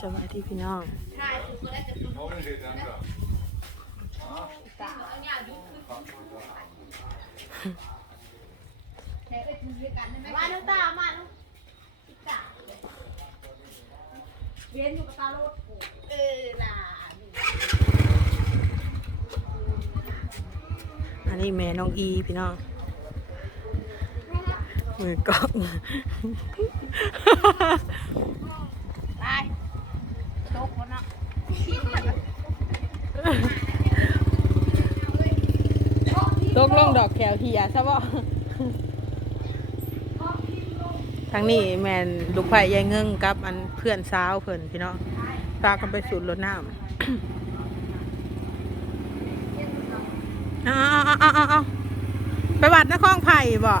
สวัสดีพี่น้องมาน้ำตามาน้ำติดตาเวียนอยู่กับตาโลดเออล่ะอันนี้แม่น้องอีพี่น้องมือกล้อง โต๊ะคนน่ะตกลงดอกแขวเทียซะบ่ทางนี้แมนลูกไผ่ยายเงิงกับ อันเพื่อนสาวเพิ่นพี่น้องพากันไปสูดรถน้ำเอาเอาเอาเอาเอาไปวัดนครไผ่บ่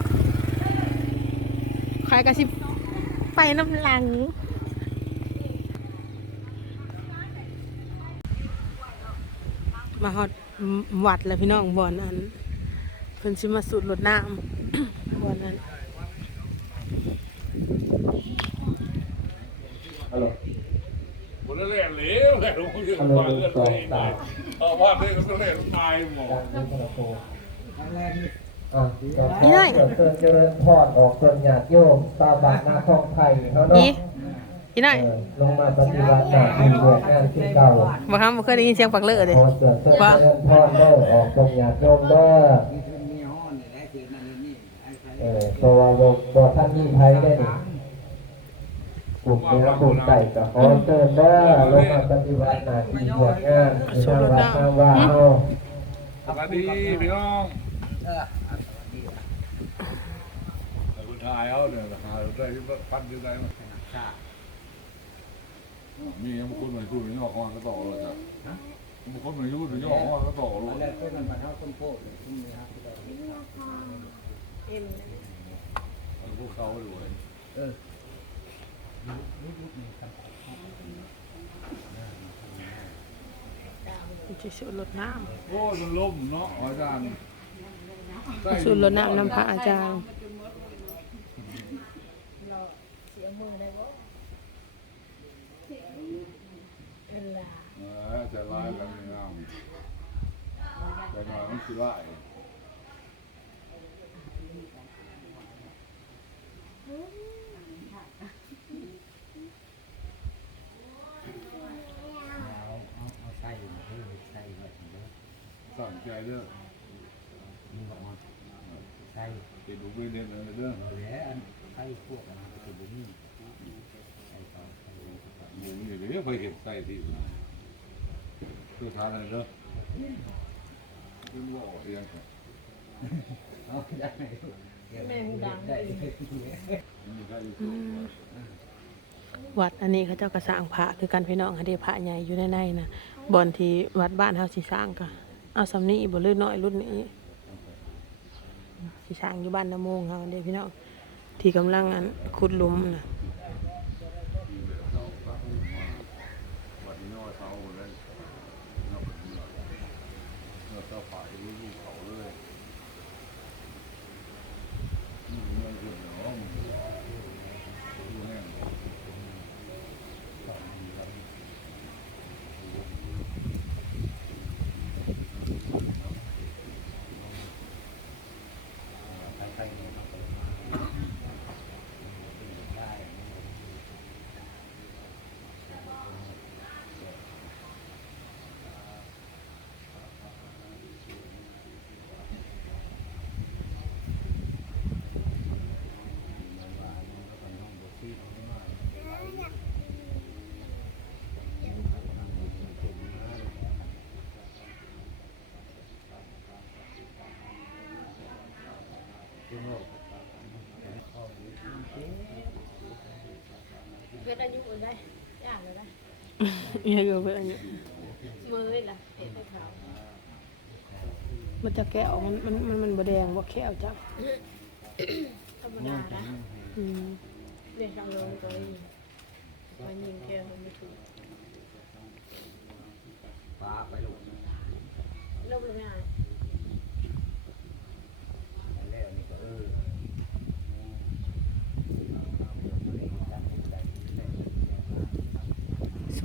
ใครกระสิบไปน้ำหลัง มาฮอดวัดแล้วพี่น้องบ่อนอันเพิ่นสิมาสูดรถน้ำบ่อนนั้นฮัลโหลบนเล่นเหลวแหละลุงยืนฟังเรื่องนี้ได้เพราะว่าเรื่องเล่นตายหมดการเล่นโทรโขงอะก็ขอเกิดเกิดเจริญพรออกเกิดญาติโยมตาบานนาคองไทยเขาอีเนาะ อีหน่อยเออลงมาปฏิบัติหน้าที่เรื่องงานที่เก่าบ่ครับบ่เคยได้ยินเสียงปักเลอะเด้ขอเกิดเกิดเจริญพรเด้อออกเกิดญาติโยมเด้อเออตัวว่าบ่บ่ท่านมีไผได้นี่กลุ่มนี้กลุ่มไก่ก็ขอเชิญเด้อลงมาปฏิบัติหน้าที่เรื่องงานที่ทางวัดทางว่าเฮาสวัสดีพี่น้องคุณชายเอาเนี่ยหาได้ที่พันที่ได้มา มีบางคนมาพูดย่อข้อก็ต่อเลยครับบางคนมาพูดย่อข้อก็ต่อเลยพวกเขาด้วยสิสูดรถน้โอ้ยมันล่มเนาะอาจารย์ำสูดรถน้ำนำพระอาจารย์ ออจะไล่กันงามแต่หน่อยมันคือไล่ใส่ใส่แบบนี้สั่งใจเด้อมีบอกว่าใส่ติดบุกเรียนอะไรเด้อเราแล้วใส่พวกนั้นคือบุญใส่ตอนใส่หมูนี่เดี๋ยวไปเห็นใส่ที่ ตัวทานอะไรเด้อเป็นว่าเอียงเอาได้แม่ดังได้มีใครอยู่วัดอันนี้เขาเจ้ากระสร้างพระคือกันพี่น้องค่ะเด้พระใหญ่อยู่ในในนะบ่อนที่วัดบ้านเฮาสิสร้างก็เอาสำนี้บ่ลื่นน้อยรุ่นนี้สิสร้างอยู่บ้านนาโมงเฮาเด้พี่น้องที่กำลังอันขุดหลุมน่ะ วัดน้อยเขาเลยนอกจากนี้ เราเจ้าฝ่ายรู้ลูกเขาเลยนี่เมืองเกิดเนาะดูแห้ง ใส่ใส่ได้ เวียนอายุอื่นได้ย่างเลยได้อีกก็เพิ่นอันนี้มือล่ะเอ็ดให้เขามันจะแก้วมันมันมันมันบ่แดงบ่แก้วจ้ะธรรมดานะอืมเรียนจังเลยตัวเองมายิงแกมันไม่ถูกฟ้าไปลูกลบเลยไม่อาย แล้วนี่ก็เออ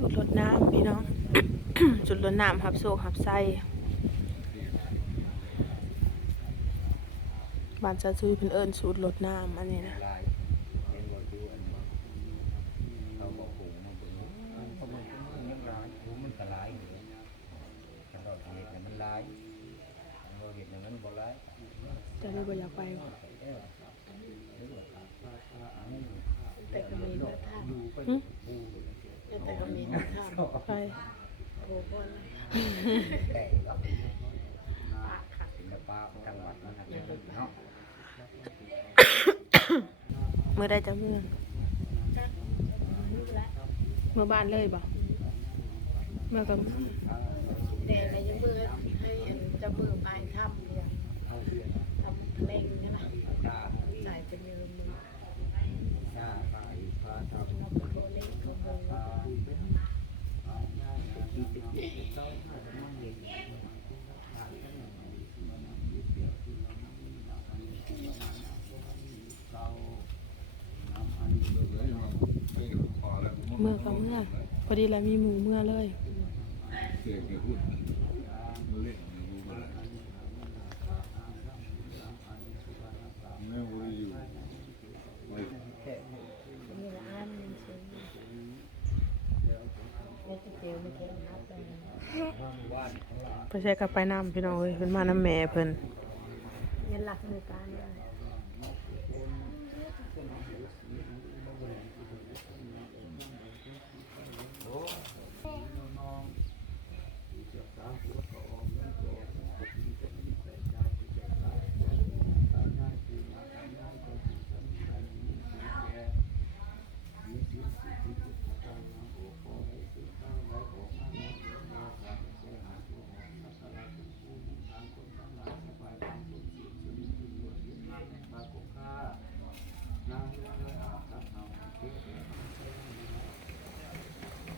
สูตรรดน้ำพี่น้อง สูตรรดน้ำหับโซกหับไส้บ้านจะซื้อเพิ่นเอิ้นสูตรรดน้ำอันนี้นะลายเห็นว่าดูอันนี้เขาบอกหูมันเป็นเขาบอกมันยังร้ายหูมันก็ร้าย อยู่ถ้าเราเห็นมันร้ายเราเห็นมันบ่ร้ายจะได้บ่อยากไปบ่แต่ก็มีมาทหึำแต่ก็มีมาทำไปโอ้โหแต่ก็ศิลปะจังหวัดนั้นเนาะเมื่อได้จะเมื่อเมื่อบ้านเลยบ่เมื่อกับแต่ในยังเบื่อให้จะเบื่อไปทำเนี่ยทำเพลงนี่นะตาจ่ายเป็นเงินมือชาไปพาท เราเป็นโบเล็กของ เมื่อก็เมื่อ พอดีแล้วมีหมูเมื่อเลย เสียงแกพูดเล่นรู้มาแม่ว่าอยู่ไป มีละอันหนึ่งชิ้น ไปใช้กับไปน้ำพี่น้องเอ้ยเพิ่นมาน้ำแม่เพิ่นเงินหลักมือการเนี่ย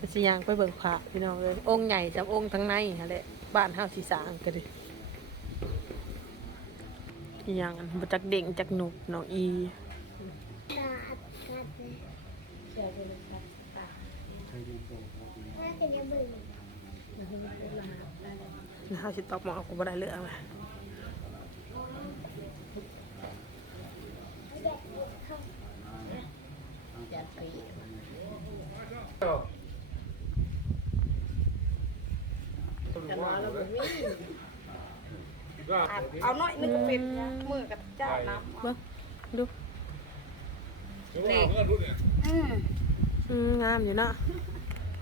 ไป สิยางไปเบิ่งพระพี่น้องเลยองค์ใหญ่จำองค์ทั้งในหั่นแหละบ้านเฮาสิสร้างก็ดิอีหยังอันบ่จักเด้งจักหนุกน้องอีแชร์เป็นสัตว์ต่างแล้วเฮาสิตอบหมอก็บ่ได้เรื่องเลยยัดปีแต่ ว่าเราไม่มีเอาน้อยนึงก็เป็นมือกับเจ้าน้เบิ่งดูำอืมอืมงามอยู่เนาะ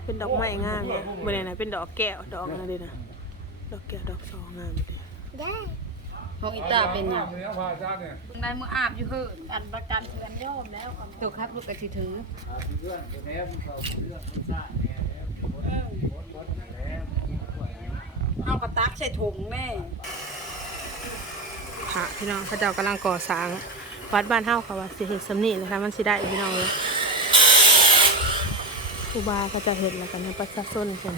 เป็นดอกไม้งามเลยบ่ได้นะเป็นดอกแก้วดอกอะไรนะดอกแก้วดอกซองงามเด้ของอีตาเป็นหยังเนี่ยพาจานเนี่ยได้มืออาบอยู่เฮ้ออันประกันเถื่อนย่อมแล้วเอาตัวครับลูกกระสิถือเพื่อนแม่เขาเรื่องมันซ่าแม่แล้วแล้ว เอากระตักใส่ถุงแม่พระพี่น้องเขาเจ้ากำลังก่อสร้างวัดบ้านเฮาเขาว่าสิเฮ็ดสำนีนะคะมันสิได้พี่น้องเลยครูบาก็จะเฮ็ดแล้วกันในประชาชนเพิ่น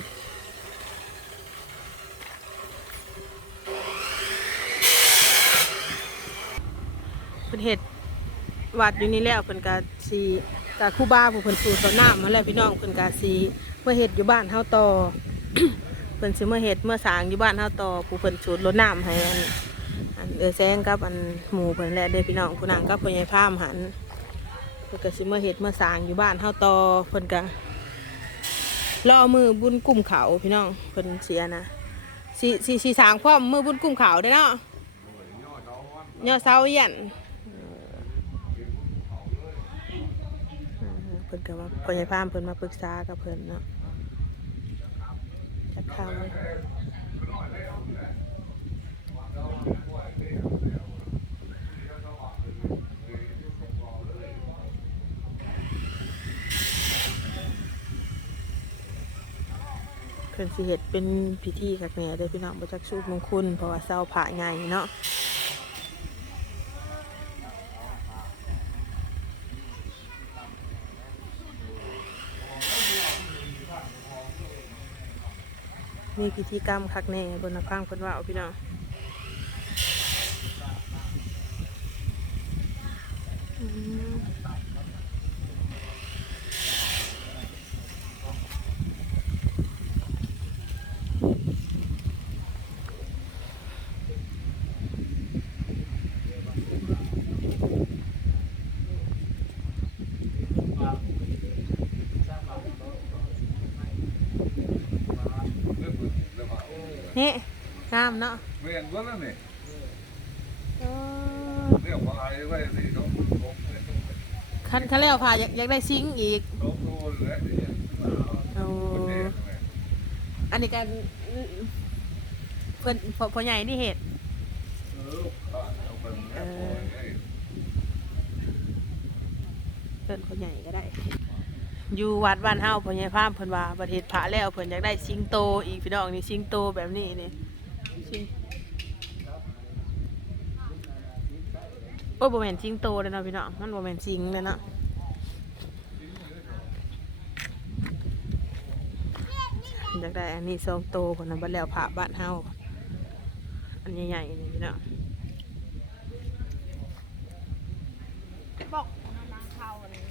เพิ่นเฮ็ดวัดอยู่นี่แล้วเพิ่นก็สิกะครูบาผู้เพิ่นสู่ต่อน้ำมาแล้วพี่น้องเพิ่นก็สิมาเฮ็ดอยู่บ้านเฮาต่อ พิ่นสิมาเฮ็ดเมื่อสางอยู่บ้านเฮาต่อผู้เพิ่นสูดรดน้ำให้อันอันเออแซงกับอันหมู่เพิ่นแหละเด้อพี่น้องผู้นางกับพ่อใหญ่พามหันเพิ่นก็สิมาเฮ็ดมาสร้างอยู่บ้านเฮาต่อเพิ่นก็รอมือบุญกลุ่มเขาพี่น้องเพิ่นเสียนะสิสิสิสางพร้อมมือบุญกลุ่มเขาได้เนาะย่อเสาเยันเพิ่นก็ว่าพ่อใหญ่พามเพิ่นมาปรึกษากับเพิ่นเนาะ ทาวเพิ่นสิเฮ็ดเป็นพิธีกักแหน่เด้อพี่น้องบ่จักสูตรมงคลเพราะว่าเศร้าพระง่ายเนาะ มีพิธีกรรมคักแน่บนพังเพิ่นว่าเอาพี่น้องอืม นี่ งามเนาะไม่เห็นว่าแล้วนี่อ๋อเรียกว่าอะไรไว้นี่ต้องลบเลยคันคันแล้วผ่าอยากอยากได้ซิงค์อีกลบโน่นแล้วนี่โอ้คนเองเลยอันนี้กันเพื่อนพ่อพ่อใหญ่นี่เหตุเออเอาไปแม่ปล่อยให้เพื่อนพ่อใหญ่ก็ได้ อยู่วัดบ้านเฮาพ่อใหญ่พามเพิ่นว่าประเทศพระแล้วเพิ่นอยากได้สิงโตอีกพี่น้องนี่สิงโตแบบนี้นี่ สิงโอ้ยบ่แมนสิงโตเลยนะพี่น้องมันบ่แมนสิงเลยนะอยากได้อันนี้สองโตคนนั้นบัดแล้วพระบ้านเฮาอันใหญ่ๆนี่พี่น้อง บอกน้ำเข้าอันนี้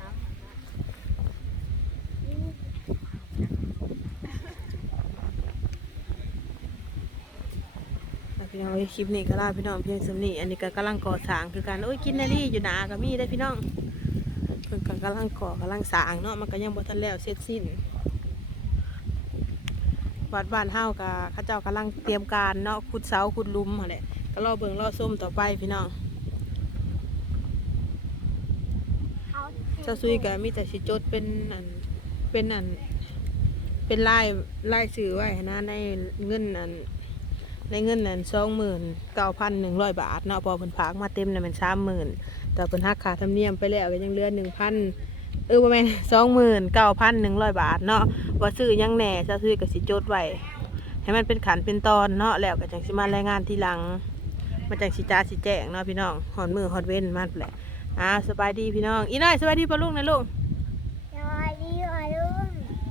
น้ำ อะพี่น้องเอ้ ยคลิปนี้ก็ลาพี่น้องเพียงสำนีอันนี้ก็กำลังก่อสร้างคือกันโอ้ยกินนารี่อยู่หนาก็มีได้พี่น้องเพิ่นก็กำลังก่อกำลังสร้างเนาะมันก็ยังบ่ทันแล้วเสร็จสิ้นวัดบ้านเฮาก็เขาเจ้ากำลังเตรียมการเนาะขุดเสาขุดลุมหั่นแหละก็รอเบิ่งรอส้มต่อไปพี่น้องเจ้าซุยก็มีแต่สิจดเป็นอันเป็นอันเป็นลายลายสื่อไว้นะในเงินอัน ในเงินนั้นสองหมื่นเก้าพันหนึ่งร้อยบาทเนาะพอเพิ่นฝากมาเต็มเลยมันสามหมื่นแต่เพิ่นหักค่าธรรมเนียมไปแล้วก็ยังเหลือหนึ่งพันเออประมาณสองหมื่นเก้าพันหนึ่งร้อยบาทเนาะว่าซื้อยังแหน่จะซื้อกับสิจดไว้ให้มันเป็นขันเป็นตอนเนาะแล้วก็จังสิมารายงานทีหลังมาจังสิจ้าสิแจ้งเนาะพี่น้องหอนมือหอนเว้นมันแหละอ่าสบายดีพี่น้องอีน้อยสบายดีปะลุงนะลุง